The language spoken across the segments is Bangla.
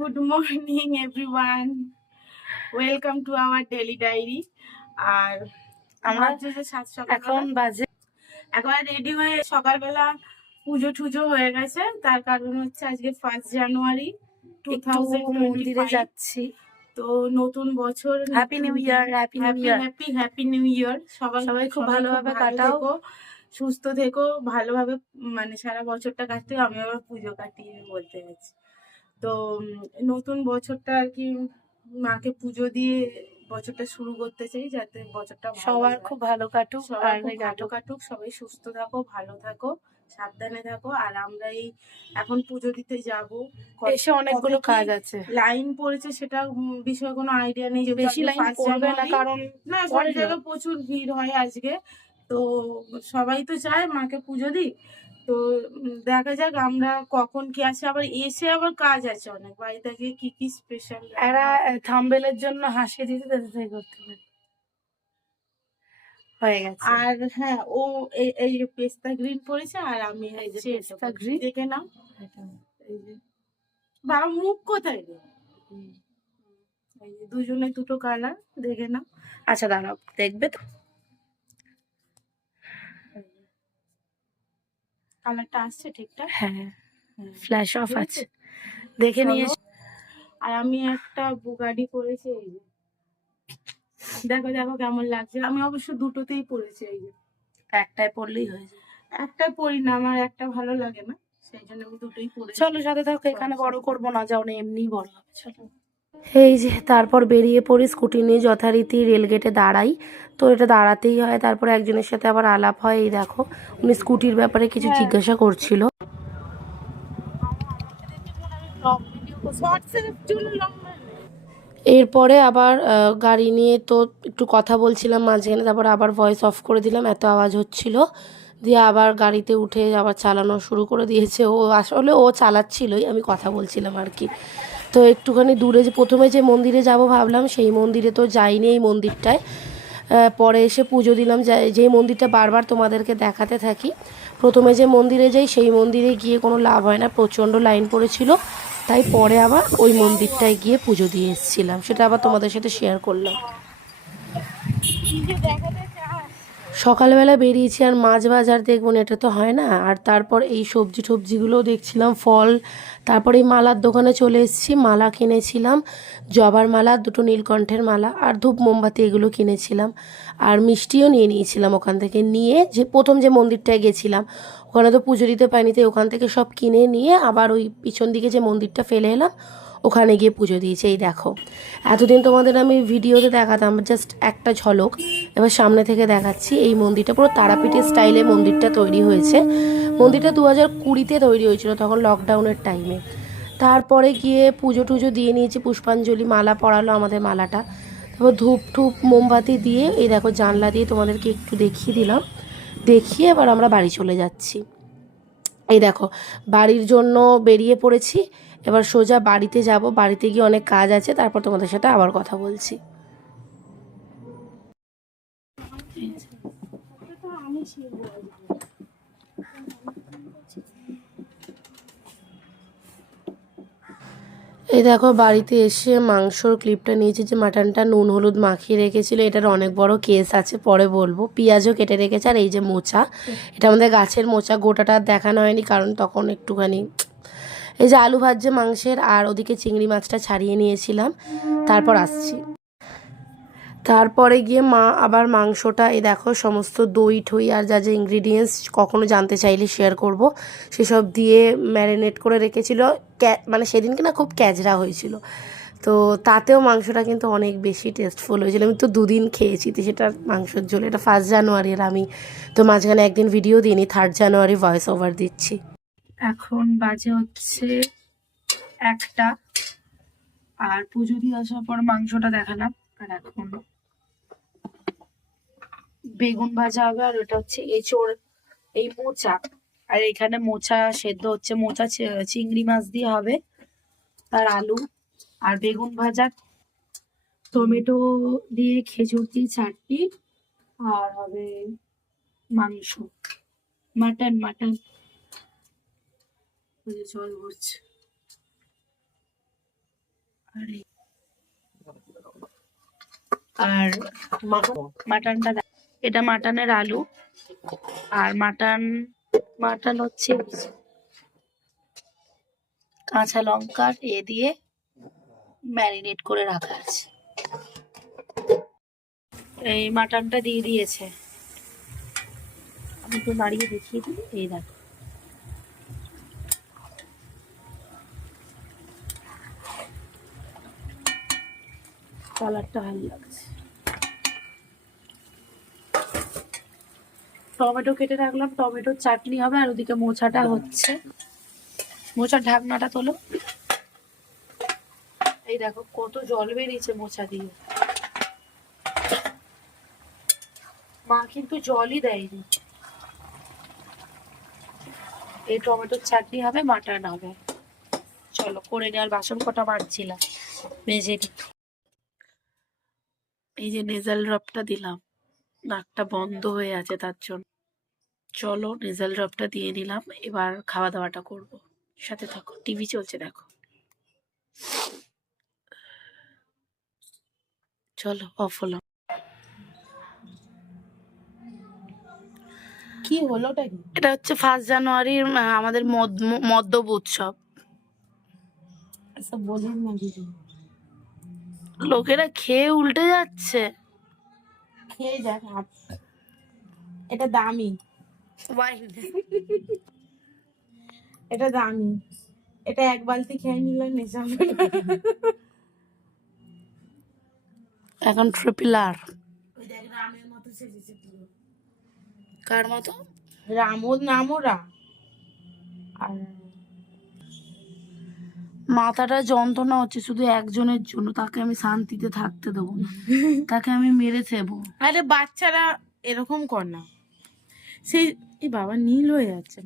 Good morning everyone welcome to our daily diary আর আমরা যে সাত সকাল এখন বাজে এখন রেডি হয়ে সকালবেলা পুজো টুজো হয়ে গেছে। তার কারণ হচ্ছে আজকে ফার্স্ট জানুয়ারি টু থাউজেন্ড যাচ্ছি। তো নতুন বছর happy new year happy new year happy happy new year সবাই সবাই খুব ভালোভাবে ভালো কাটাও। সুস্থ থেকো ভালোভাবে মানে সারা বছরটা কাটতে আমি আবার পুজো কাটিয়ে বলতে গেছি তো নতুন বছরটা আর কি মাকে পুজো দিয়ে বছরটা শুরু করতে চাই যাতে বছরটা সবার খুব ভালো কাটুক আর ভালো কাটুক। সবাই সুস্থ থাকো ভালো থাকো সাবধানে থাকো আর আমরা এই এখন পুজো দিতে যাব। এসে অনেকগুলো কাজ আছে। লাইন পড়েছে সেটা বিষয়ে কোনো আইডিয়া নেই বেশি লাইন পড়বে না কারণ না সব জায়গায় প্রচুর ভিড় হয় আজকে। তো সবাই তো চায় মাকে পুজো দিই তো দেখা যাক আমরা কখন কি আছে। আবার এসে আবার কাজ আছে অনেক। বাড়িতে গিয়ে কি কি স্পেশাল এরা থাম্বেলের জন্য হাসিয়ে দিতে তাদের করতে পারে। হয়ে গেছে। আর হ্যাঁ ও এই- যে পেস্তা গ্রিন পরেছে আর আমি এই যে পেস্তা green। দেখে নাও। এই যে। বাবা মুখ কোথায় রে? দুজনে দুটো কালার দেখে নাও। আচ্ছা দাঁড়াও দেখবে তো? কালারটা আসছে ঠিকঠাক? হ্যাঁ হ্যাঁ। ফ্ল্যাশ অফ আছে। দেখে নিয়ে। আর আমি একটা বুগাডি পরেছি এই যে। দেখো দেখো কেমন লাগছে। আমি অবশ্য দুটোতেই পরেছি এই যে। একটাই পড়লেই হয়ে যায়। একটা পরি না আমার একটা ভালো লাগে না সেই জন্য আমি দুটোই পরেছি। চলো সাথে থাকো এখানে বড় করব না যাও না এমনি বড় হবে চলো। এই যে তারপর বেরিয়ে পড়ি স্কুটি নিয়ে যথারীতি রেলগেটে দাঁড়াই। তো এটা দাঁড়াতেই হয় তারপর একজনের সাথে আবার আলাপ হয় এই দেখো। উনি স্কুটির ব্যাপারে কিছু হ্যাঁ। জিজ্ঞাসা করছিল। এরপরে আবার গাড়ি নিয়ে তো একটু কথা বলছিলাম মাঝখানে তারপর আবার ভয়েস অফ করে দিলাম এত আওয়াজ হচ্ছিল। দিয়ে আবার গাড়িতে উঠে আবার চালানো শুরু করে দিয়েছে। ও আসলে ও চালাচ্ছিলই আমি কথা বলছিলাম আর কি। তো একটুখানি দূরে যে প্রথমে যে মন্দিরে যাব ভাবলাম, সেই মন্দিরে তো যাইনি এই মন্দিরটায়। পরে এসে পুজো দিলাম। যা- মন্দিরটা বারবার তোমাদেরকে দেখাতে থাকি, প্রথমে যে মন্দিরে যাই, সেই মন্দিরে গিয়ে কোনো লাভ হয় না, প্রচণ্ড লাইন পড়েছিল। তাই পরে আবার ওই মন্দিরটায় গিয়ে পুজো দিয়ে এসেছিলাম। সেটা আবার তোমাদের সাথে শেয়ার করলাম। দেখাতে সকালবেলা বেরিয়েছি আর মাছ বাজার দেখব না এটা তো হয় না। আর তারপর এই সবজি টবজিগুলোও দেখছিলাম, ফল। তারপর এই মালার দোকানে চলে এসেছি, মালা কিনেছিলাম, জবার মালা, দুটো নীলকণ্ঠের মালা আর ধূপ মোমবাতি এগুলো কিনেছিলাম। আর মিষ্টিও নিয়ে নিয়েছিলাম ওখান থেকে, নিয়ে যে প্রথম যে মন্দিরটায় গেছিলাম, ওখানে তো পুজো দিতে পারিনি, তাই ওখান থেকে সব কিনে নিয়ে আবার ওই পিছন দিকে যে মন্দিরটা ফেলে এলাম ওখানে গিয়ে পুজো দিয়েছে, এই দেখো। এতদিন তোমাদের আমি ভিডিওতে দেখাতাম জাস্ট একটা ঝলক। এবার সামনে থেকে দেখাচ্ছি এই মন্দিরটা, পুরো তারাপীঠের স্টাইলে মন্দিরটা তৈরি হয়েছে। মন্দিরটা দু হাজার কুড়িতে তৈরি হয়েছিল তখন লকডাউনের টাইমে তারপরে গিয়ে পুজো টুজো দিয়ে নিয়েছি, পুষ্পাঞ্জলি মালা পড়ালো আমাদের মালাটা। তারপর ধূপ ঠুপ মোমবাতি দিয়ে, এই দেখো জানলা দিয়ে তোমাদেরকে একটু দেখিয়ে দিলাম। দেখিয়ে এবার আমরা বাড়ি চলে যাচ্ছি। এই দেখো, বাড়ির জন্য বেরিয়ে পড়েছি। এবার সোজা বাড়িতে যাব, বাড়িতে গিয়ে অনেক কাজ আছে, তারপর তোমাদের সাথে আবার কথা বলছি। এই দেখো, বাড়িতে এসে মাংসর ক্লিপটা নিয়েছি যে মাটনটা নুন হলুদ মাখিয়ে রেখেছিল এটার অনেক বড় কেস আছে, পরে বলব পেঁয়াজও কেটে রেখেছে, আর এই যে মোচা, এটা আমাদের গাছের মোচা, গোটাটা দেখানো হয়নি, কারণ তখন একটুখানি এই যে আলু ভাজছে মাংসের, আর ওদিকে চিংড়ি মাছটা ছাড়িয়ে নিয়েছিলাম। তারপর আসছি। তারপরে গিয়ে মা আবার মাংসটা, এই দেখো সমস্ত দই, ঠই আর যা যা ইনগ্রিডিয়েন্টস কখনো জানতে চাইলে শেয়ার করব, সেসব দিয়ে ম্যারিনেট করে রেখেছিল। মানে সেদিনকে না খুব ক্যাজরা হয়েছিল। তো তাতেও মাংসটা কিন্তু অনেক বেশি টেস্টফুল হয়েছিল। আমি তো দুদিন খেয়েছি, তো সেটা মাংসের ঝোল। এটা ফার্স্ট জানুয়ারির আমি, তো মাঝখানে একদিন ভিডিও দিইনি থার্ড জানুয়ারি ভয়েস ওভার দিচ্ছি। এখন বাজে হচ্ছে একটা। আর পুজো দিয়ে আসার পর মাংসটা দেখালাম। আর এখন বেগুন ভাজা হবে আর ওটা হচ্ছে এঁচোড় এই মোচা। আর এখানে মোচা সেদ্ধ হচ্ছে, মোচা চিংড়ি মাছ দিয়ে হবে আর আলু। আর বেগুন ভাজা, টমেটো দিয়ে খেজুর দিয়ে চাটনি। আর হবে মাংস। Mutton mutton. জল ভরছে। আর। মাটনটা এটা মাটনের আলু, আর মাটন মাটন হচ্ছে কাঁচা লঙ্কা এ দিয়ে ম্যারিনেট করে রাখা আছে। এই মাটনটা দিয়ে দিয়েছে। আমি তো নাড়িয়ে দেখিয়ে দিই, এই দেখো। কালারটা ভালো লাগছে। টমেটো কেটে রাখলাম, টমেটোর চাটনি হবে আর ওদিকে মোচাটা হচ্ছে। মোচার ঢাকনাটা তোলো। এই দেখো, কত জল বেরিয়েছে মোচা দিয়ে। মা কিন্তু জলই দেয়নি। এই টমেটোর চাটনি হবে, মাটন হবে। চলো, করে নি আর বাসন কটা মারছিলাম মেজে এই যে নেজাল ড্রপটা দিলাম নাকটা বন্ধ হয়ে আছে তার জন্য। চলো নেজাল ড্রপটা দিয়ে নিলাম এবার খাওয়া দাওয়াটা করব। সাথে থাকো টিভি চলছে দেখো। চলো অফ হলো কি হলো এটা হচ্ছে ফার্স্ট জানুয়ারির আমাদের মদ- মদ্যপ উৎসব। আচ্ছা বলুন না দিদি লোকেরা খেয়ে উল্টে যাচ্ছে। খেয়ে যাক এটা দামি। এটা দামি। এটা এক বালতি খেয়ে নিলে নেশা হবে না। এখন ট্রিপল আর রামের মতো কার মতো? রামও নামও রাম আর মাথাটা যন্ত্রণা হচ্ছে শুধু একজনের জন্য তাকে আমি শান্তিতে থাকতে দেবো না। তাকে আমি মেরে দেবো আরে বাচ্চারা এরকম কর না। সেই এই বাবা নীল হয়ে যাচ্ছে।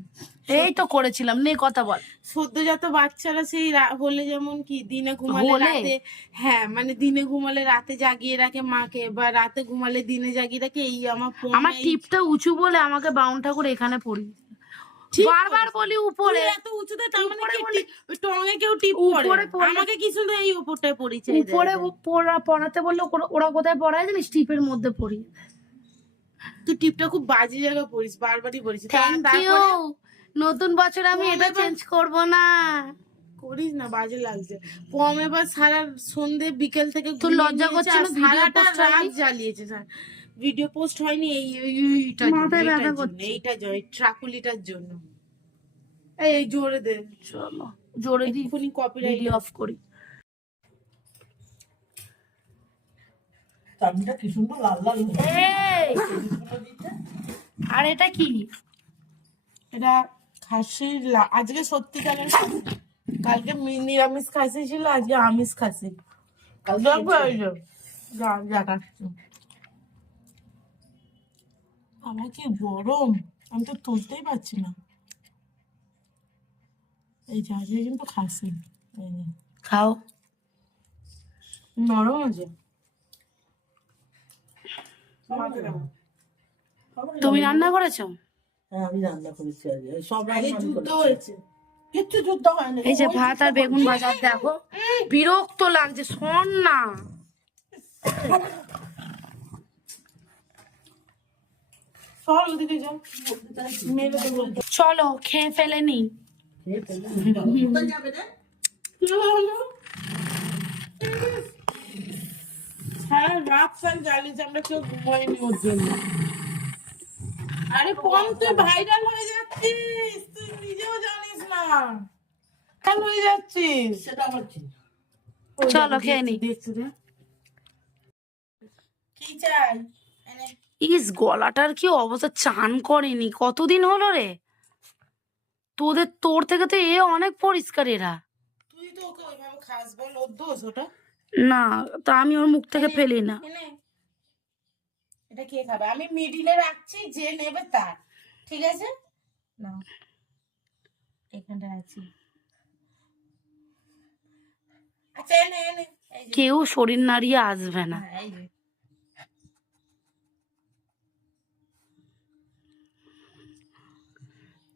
এই তো করেছিলাম নে কথা বল। সদ্যজাত বাচ্চারা সেই হলে যেমন কি দিনে ঘুমালে রাতে হ্যাঁ মানে দিনে ঘুমালে রাতে জাগিয়ে রাখে মাকে বা রাতে ঘুমালে দিনে জাগিয়ে রাখে এই আমার আমার টিপটা উঁচু বলে আমাকে বাউন ঠাকুর এখানে পড়ি বারবার বলি উপরে। এত উঁচুতে তার মানে কি টঙে কেউ টিপ পরে আমাকে কি শুধু এই উপরটায় পড়েছে উপরে পড়া পড়াতে বললে ওরা- কোথায় পড়ায় জানিস? টিপের মধ্যে পড়ি তুই টিপটা খুব বাজে জায়গা পড়িস বারবারই পড়িস। থ্যাংক ইউ তারপরে নতুন বছর আমি এটা চেঞ্জ করব না। করিস না বাজে লাগছে। পম এবার সারা সন্ধে বিকেল থেকে তোর লজ্জা নিয়েছে করছে আর সারাটা রাত জ্বালিয়েছে স্যার। ভিডিও পোস্ট হয়নি এই এই- এইটার মাথায় ব্যথা করছে। এইটার জন্য এই ট্রাকুলিটার জন্য। এই এই জোরে দে। চলো জোরে দি এক্ষুনি কপিরাইট ভিডিও অফ করি। চাটনিটা কি সুন্দর লাল লাল আর এটা কি? এটা খাসির আজকে সত্যিকারের খাসি। কালকে নিরামিষ খাসি ছিল আজকে আমিষ খাসি। কালকে যে, যা আমার কি গরম? আমি তো তুলতেই পারছি না। এই যে কিন্তু খাসি। খাও। নরম আছে। তুমি রান্না করেছ? হ্যাঁ আমি রান্না করেছি সব আগে রান্না যুদ্ধ হয়েছে। কিচ্ছু যুদ্ধ হয় না এই যে ভাত আর বেগুন ভাজা দেখো। বিরক্ত লাগছে শোন না। চল খেয়ে ফেলে নি খেয়ে ফেলে কোথায় যাবে রে? সারা রাত সাল জ্বালিয়েছে আমরা কেউ ঘুমাইনি ওর জন্য। আরে কম তুই ভাইরাল হয়ে যাচ্ছিস। তুই নিজেও জানিস না। ভাইরাল হয়ে যাচ্ছিস? সেটা আমার চলো, খেয়ে নি। দেখছি রে। কি চাই? ইস গলাটার কি অবস্থা? চান করেনি। কতদিন হলো রে? তোদের তোর থেকে তো এ অনেক পরিষ্কার এরা। তুই তো ওকে ওইভাবে খাস বল ওর দোষ ওটা? না তা আমি ওর মুখ থেকে ফেলি না। এটা কে খাবে? আমি মিডিলে রাখছি যে নেবে তার। ঠিক আছে? না এখানটা আছে। আচ্ছা কেউ শরীর নাড়িয়ে আসবে না হ্যাঁ, এই যে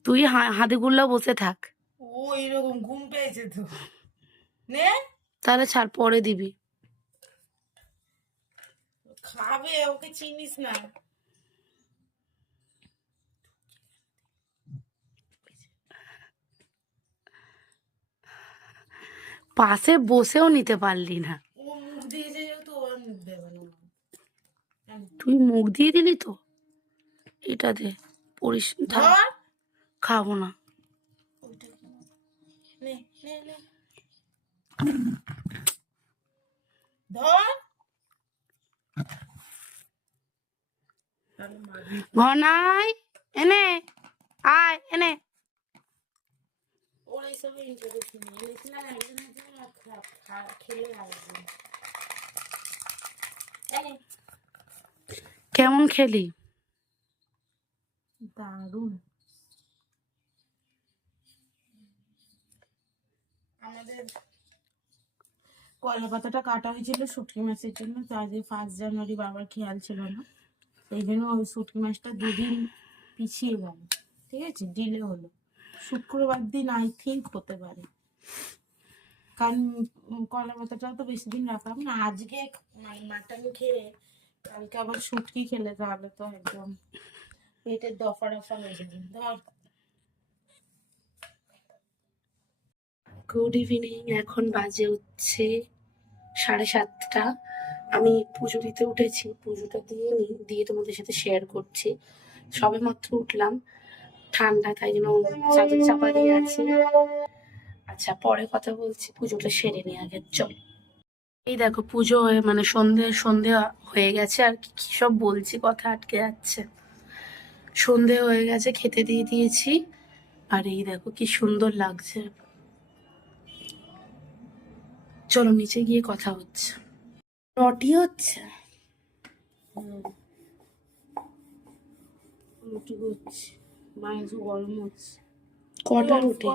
তুই হাতে গুল্লা বসে থাক। ও এরকম ঘুম পেয়েছে তো। নে। তাহলে ছাড় পরে দিবি। খাবে ওকে চিনিস না। পাশে বসেও নিতে পারলি না। তুই মুখ দিয়ে দিলি তো? এটা দে পরিস থাক, ধর। খাব না। ঘনাই এনে আয় এনে। ওর এইসবে ইন্টারেস্ট নেই এনেছিলাম একজনের জন্য আর খা- খা- খেলে আসবে। কেমন খেলি? দারুণ। আমাদের কলা পাতাটা কাটা হয়েছিল শুটকি মাছের জন্য, তো আজকে ফার্স্ট জানুয়ারি বাবার খেয়াল ছিল না। সেই জন্য ওই শুটকি মাছটা দুদিন পিছিয়ে গেল, ঠিক আছে? ডিলে হলো। শুক্রবার দিন আই থিঙ্ক হতে পারে। কারণ কলা পাতাটাও তো বেশি দিন রাখলাম না। আজকে মানে মাটন খেয়ে কালকে আবার শুটকি খেলে তাহলে তো একদম পেটের দফা রফা হয়ে যাবে। ধর গুড ইভিনিং এখন বাজে হচ্ছে সাড়ে সাতটা। আমি পুজো দিতে উঠেছি, পুজোটা দিয়ে নিই দিয়ে তোমাদের সাথে শেয়ার করছি। সবে মাত্র উঠলাম, ঠান্ডা, তাই জন্য চাদর চাপা দিয়ে আছি। আচ্ছা পরে কথা বলছি, পুজোটা সেরে নিই আগে, চল। এই দেখো, পুজো হয়ে মানে সন্ধে সন্ধে হয়ে গেছে, আর কি কি সব বলছি, কথা আটকে যাচ্ছে। সন্ধে হয়ে গেছে, খেতে দিয়ে দিয়েছি। আর এই দেখো, কি সুন্দর লাগছে। চলো নিচে গিয়ে কথা হচ্ছে। রটি হচ্ছে? রুটি করছি মাংস গরম হচ্ছে। কটা রুটি।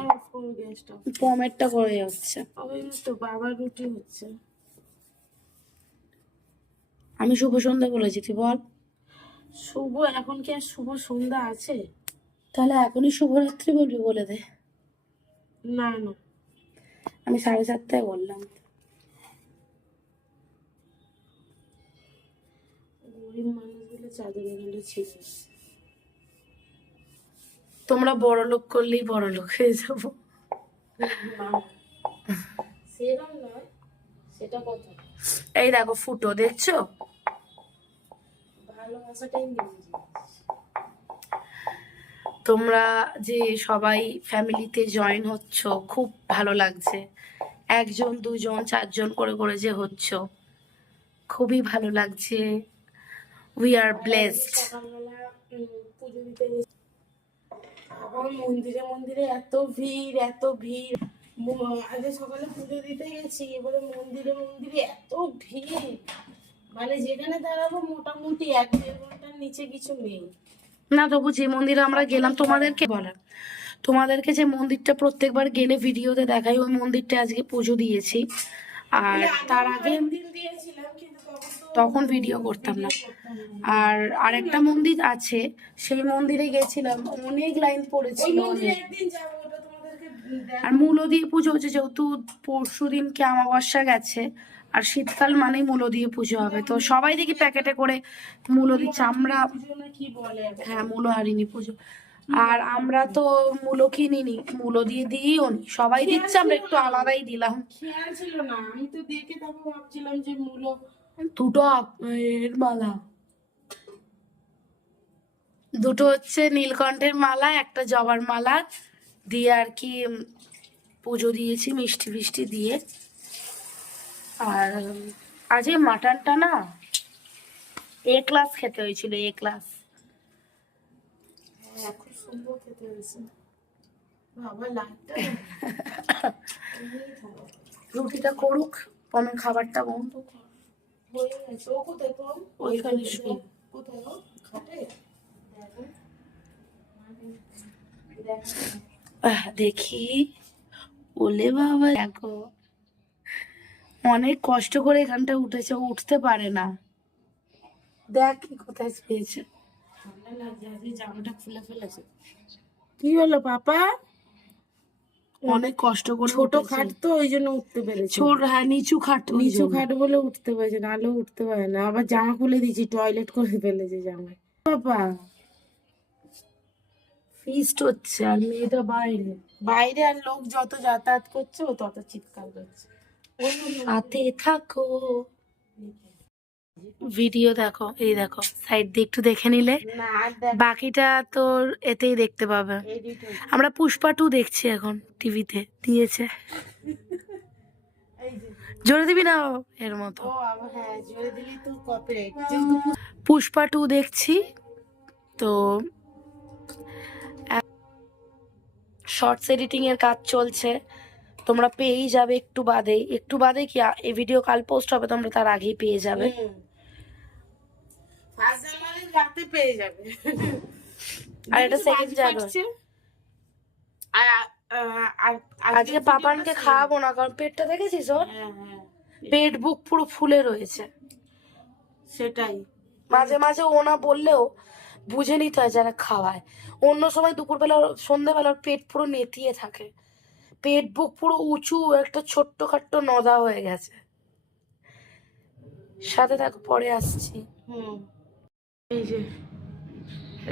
পমেরটা করে তো বাবার রুটি হচ্ছে। আমি শুভ সন্ধ্যা বলেছি তুই বল। শুভ এখন কি আর শুভ সন্ধ্যা আছে? তাহলে এখনই শুভরাত্রি বলবি বলে দে। না না। আমি সাড়ে সাতটায় বললাম। গরিব মানুষগুলো গেলে ছিল তোমরা বড় লোক করলেই বড় লোক হয়ে যাব। সেরকম নয় সেটা কথা। এই দেখো ফুটো দেখছ? ভালোবাসাটাই তোমরা যে সবাই ফ্যামিলিতে জয়েন হচ্ছ খুব ভালো লাগছে। একজন দুজন চারজন করে করে যে হচ্ছ খুবই ভালো লাগছে। উই আর ব্লেসড পুজো দিতে মন্দিরে মন্দিরে এত ভিড় এত ভিড়। আগে সকালে পুজো দিতে গেছি এবারে মন্দিরে মন্দিরে এত ভিড়। মানে যেখানে দাঁড়াবো মোটামুটি এক দেড় ঘণ্টার নিচে কিছু নেই। না তবু যে মন্দিরে আমরা গেলাম তোমাদেরকে বলার তোমাদেরকে যে মন্দিরটা প্রত্যেকবার গেলে ভিডিওতে দেখাই ওই মন্দিরটা আজকে পুজো দিয়েছি। আর তার আগে কিন্তু তখন ভিডিও করতাম না। আর আরেকটা মন্দির আছে সেই মন্দিরে গেছিলাম। অনেক লাইন পড়েছিল অনেক। আর মূলো দিয়ে পুজো হচ্ছে যেহেতু পরশু দিনকে অমাবস্যা গেছে আর শীতকাল মানেই মূলো দিয়ে পুজো হবে। তো সবাই দেখি প্যাকেটে করে মূলো দিয়ে চামড়া কি বলে হ্যাঁ মূলো হারিনি পুজো। আর আমরা তো মূলো কিনিনি মূলো দিয়ে দিইও নি। সবাই দিচ্ছে আমরা একটু আলাদাই দিলাম। খেয়াল ছিল না আমি তো দেখে তারপর ভাবছিলাম যে মূলো দুটো এর মালা। দুটো হচ্ছে নীলকণ্ঠের মালা একটা জবার মালা দিয়ে আর কি পুজো দিয়েছি মিষ্টি ফিষ্টি দিয়ে। আর উম, আজকে মাটনটা না এ ক্লাস খেতে হয়েছিল এ ক্লাস। হ্যাঁ, রুটিটা করুক পমের খাবারটা বন্ধ কর। ওইখানে কোথায় খাটে দেখো দেখো আহ, দেখি। ওলে বাবা দেখো। অনেক কষ্ট করে এখানটা উঠেছে ও উঠতে পারে না। দেখ কি কোথায় পেয়েছে ঠান্ডা লাগছে জামাটা খুলে ফেলেছে। কি হলো পাপা? অনেক কষ্ট করে ছোট খাট তো ওই জন্য উঠতে পেরেছে। ছোট হ্যাঁ নিচু খাট নিচু খাট বলে উঠতে পারছে নাহলে উঠতে পারে না। আবার জামা খুলে দিয়েছি টয়লেট করে ফেলেছে জামা বাবা ফিস্ট হচ্ছে আর মেয়েটা বাইরে। বাইরে আর লোক যত যাতায়াত করছে ও তত চিৎকার করছে। সাথে থাকো। ভিডিও দেখো এই দেখো সাইড দিয়ে একটু দেখে নিলে। বাকিটা তোর এতেই দেখতে পাবে। আমরা পুষ্পা টু দেখছি এখন টিভিতে দিয়েছে। জোরে দিবি না এর মতো। হ্যাঁ পুষ্পা টু দেখছি তো শর্টস এডিটিং এর কাজ চলছে। তোমরা পেয়েই যাবে একটু বাদে একটু বাদে কি এই ভিডিও কাল পোস্ট হবে তোমরা তার আগেই পেয়ে যাবে। ফার্স্ট জানুয়ারি রাতে পেয়ে যাবে। আর এটা দেখি second বাজি January। ফাটছে। আর আজকে পাপানকে খাওয়াবো না কারণ পেটটা দেখেছিস ওর? হ্যাঁ হ্যাঁ। পেট বুক পুরো ফুলে রয়েছে। সেটাই। মাঝে মাঝে ও না বললেও বুঝে নিতে হয় যারা খাওয়ায়। অন্য সময় দুপুরবেলা সন্ধ্যাবেলা পেট পুরো নেতিয়ে থাকে। পেট বুক পুরো উঁচু একটা ছোট্ট খাট্ট নদা হয়ে গেছে। সাথে থাকো পরে আসছি। হুম। এই যে,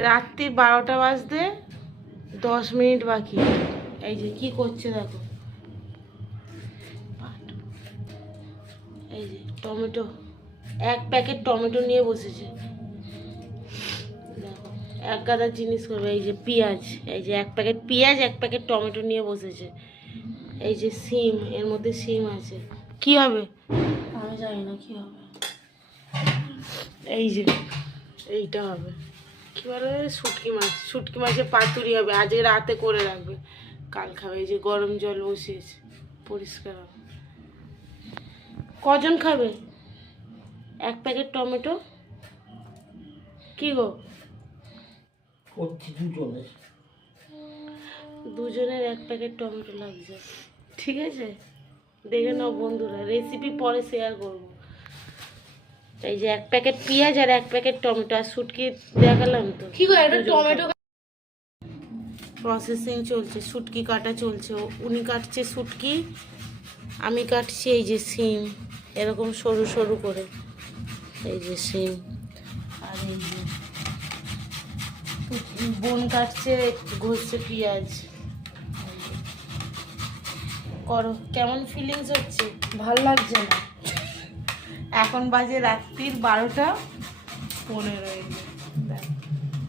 রাত্রি বারোটা বাজতে দশ মিনিট বাকি। এই যে, কি করছে দেখো? এই যে, টমেটো, এক প্যাকেট টমেটো নিয়ে বসেছে। দেখো, এক গাদা জিনিস করবে, এই যে পেঁয়াজ, এই যে এক প্যাকেট পেঁয়াজ, এক প্যাকেট টমেটো নিয়ে বসেছে। এই যে সিম, এর মধ্যে সিম আছে। কি হবে? আমি জানি না কি হবে। এই যে এইটা হবে কি বলে? শুটকি মাছ। শুটকি মাছের পাতুরি হবে। আজকে রাতে করে রাখবে। কাল খাবে। এই যে গরম জল বসিয়েছে। পরিষ্কার হবে। কজন খাবে? এক প্যাকেট টমেটো? কি গো? করছি দুজনে দুজনের এক প্যাকেট টমেটো লাগছে। ঠিক আছে? দেখে নাও বন্ধুরা। রেসিপি পরে শেয়ার করব। এই যে এক প্যাকেট পেঁয়াজ আর এক প্যাকেট টমেটো আর শুটকি দেখালাম তো। কি গো এটা টমেটো প্রসেসিং চলছে শুটকি কাটা চলছে উনি কাটছে শুটকি আমি কাটছি এই যে সিম এরকম সরু সরু করে। এই যে সিম আর এই যে বোন কাটছে ঘষছে পেঁয়াজ। করো কেমন ফিলিংস হচ্ছে? ভালো লাগছে না। এখন বাজে রাত্রির বারোটা পনেরো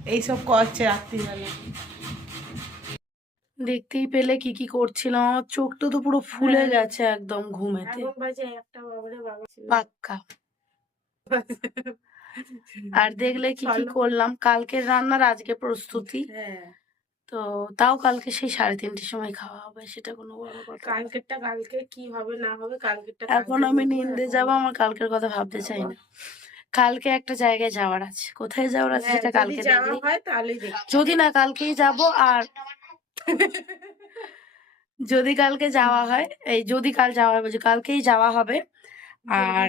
এইসব করছে রাত্রিবেলা। দেখতেই পেলে কি কি করছিলাম আমার চোখটা তো পুরো ফুলে গেছে একদম ঘুমেতে। পাক্কা। আর দেখলে কি কি করলাম কালকের রান্নার আজকে প্রস্তুতি। হ্যাঁ। তো তাও কালকে সেই সাড়ে তিনটের সময় খাওয়া হবে সেটা কোনো বড় কথা। কালকেরটা কালকে কি হবে না হবে কালকেরটা এখন আমি নিন্দে যাব আমার কালকের কথা ভাবতে চাই না। কালকে একটা জায়গায় যাওয়ার আছে। কোথায় যাওয়ার আছে হ্যাঁ, সেটা যদি কালকে হয় যদি না কালকেই যাব আর যদি কালকে যাওয়া হয় এই যদি কাল যাওয়া হয় বলছি কালকেই যাওয়া হবে। আর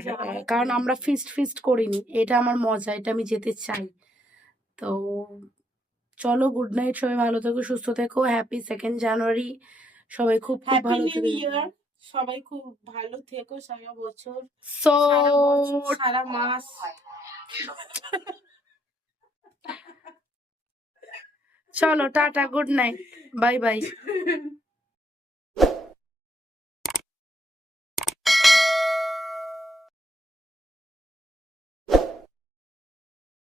কারণ আমরা ফিস্ট ফিস্ট করিনি এটা আমার মজা এটা আমি যেতে চাই। তো চলো গুড নাইট সবাই ভালো থেকো সুস্থ থেকো হ্যাপি সেকেন্ড জানুয়ারি সবাই খুব খুব ভালো থেকো। ইয়ার সবাই খুব ভালো থেকো সারা বছর। সো সারা বছর সারা মাস। চলো tata good night bye bye